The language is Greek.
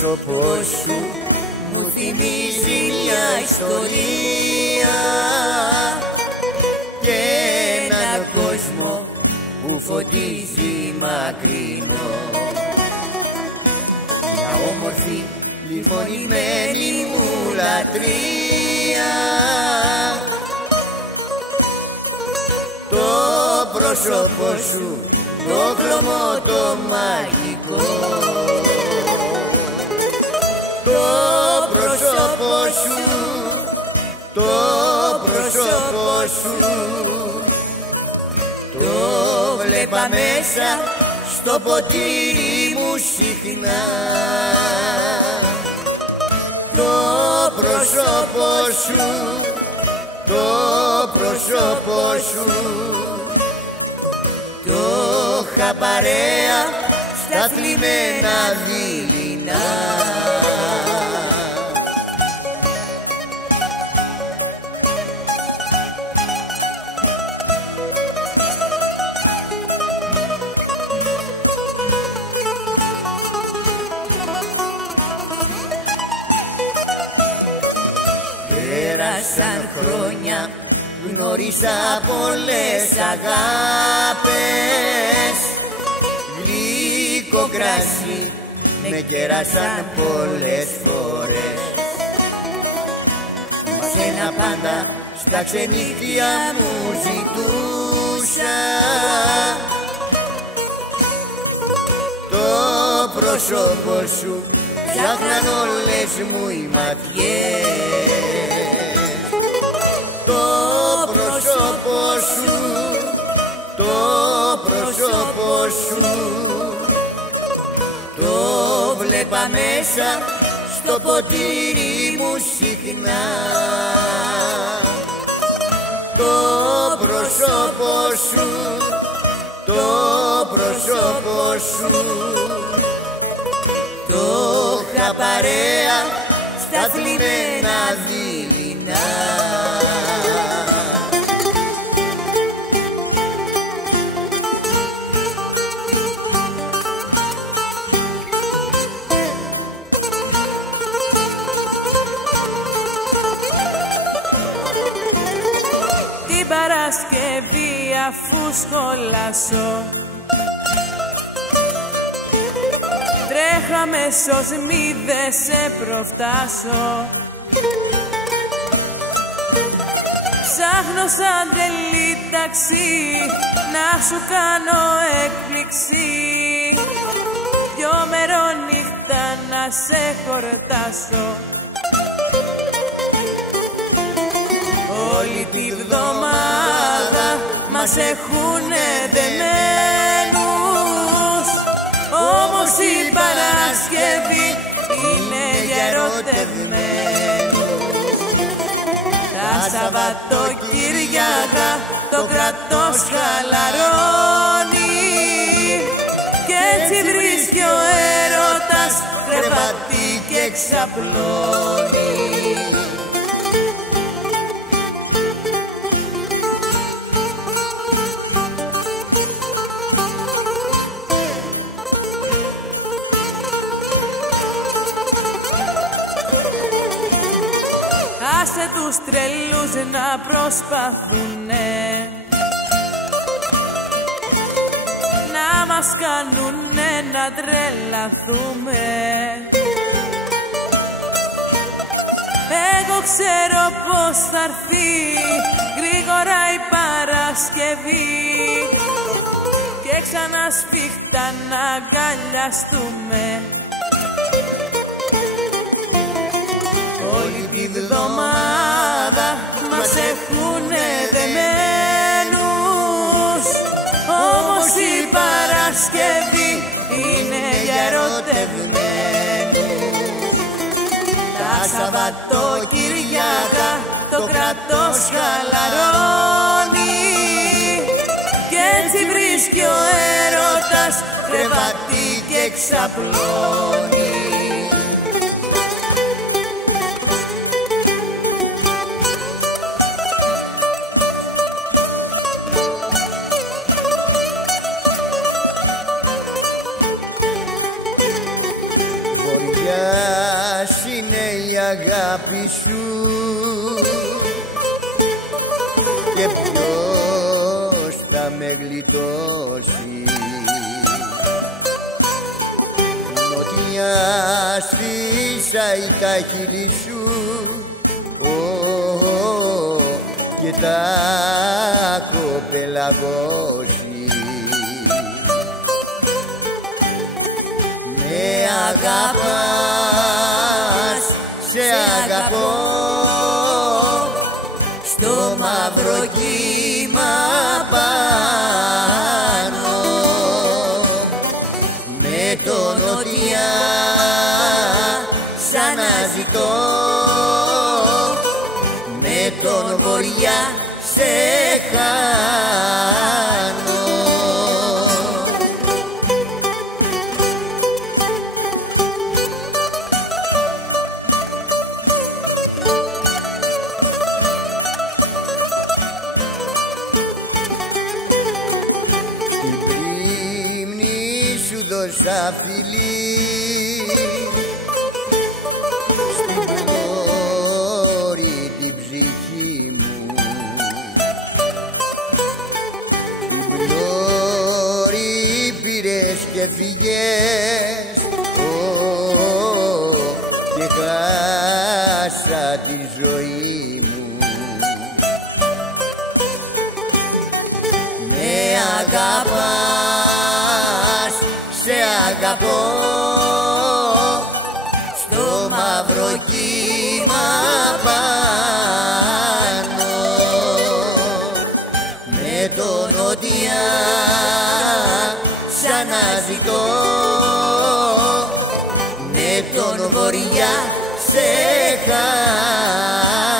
πρόσωπό σου μου θυμίζει μια ιστορία και έναν κόσμο που φωτίζει μακρινό. Μια όμορφη λιμονημένη μου λατρεία, το πρόσωπό σου το χλωμό το μαγικό, το πρόσωπό σου, το πρόσωπό σου το βλέπα μέσα στο ποτήρι μου συχνά. Το πρόσωπό σου, το πρόσωπό σου το είχα παρέα στα θλιμμένα δειλινά. Πέρασαν χρόνια, γνώρισα πολλές αγάπες, γλυκό κρασί με κεράσαν πολλές φορές. Μα σένα πάντα στα ξενύχτια μου ζητούσα, το πρόσωπό σου ψάχναν όλες μου οι ματιές. Το πρόσωπό σου, το πρόσωπό σου το βλέπα μέσα στο ποτήρι μου συχνά. Το πρόσωπό σου, το πρόσωπό σου το είχα παρέα στα θλιμμένα δειλινά. Την Παρασκευή αφού σχολάσω τρέχω αμέσως μη δε σε προφτάσω. Ψάχνω σαν τρελή ταξί να σου κάνω έκπληξη, δυο μερονύχτα να σε χορτάσω. Όλη τη βδομάδα μας έχουνε δεμένους, όμως η Παρασκευή είναι για ερωτευμένους. Τα Σαββατοκύριακα το κρατός χαλαρώνει κι έτσι βρίσκει ο έρωτας κρεβάτι και ξαπλώνει. Άσε τους τρελούς να προσπαθούνε να μας κάνουνε να τρελαθούμε. Εγώ ξέρω πως θα έρθει γρήγορα η Παρασκευή και ξανά σφίχτα να αγκαλιαστούμε. Όλη τη βδομάδα μας έχουνε δεμένους, όμως η Παρασκευή είναι για ερωτευμένους. Τα Σαββατοκύριακα το κρατός χαλαρώνει κι έτσι βρίσκει ο έρωτας κρεβάτι και ξαπλώνει. αγάπη σου και ποιος θα με γλιτώσει. Νότια σφίσα τα χείλη σου και τα κοπελαγώσει. Με αγαπάς, σε αγαπώ, στο μαύρο κύμα πάνω, με τον νότια σ' αναζητώ, με τον βοριά σε χάνω. Στην πρίμνη σου δώσα φιλί, στην πλώρη την ψυχή μου, την πλώρη πήρες και φύγες και χάσα τη ζωή μου. Με αγαπάς, σε αγαπώ, στο μαύρο κύμα πάνω, με τον νότια σ' αναζητώ, με τον βοριά σε χάνω.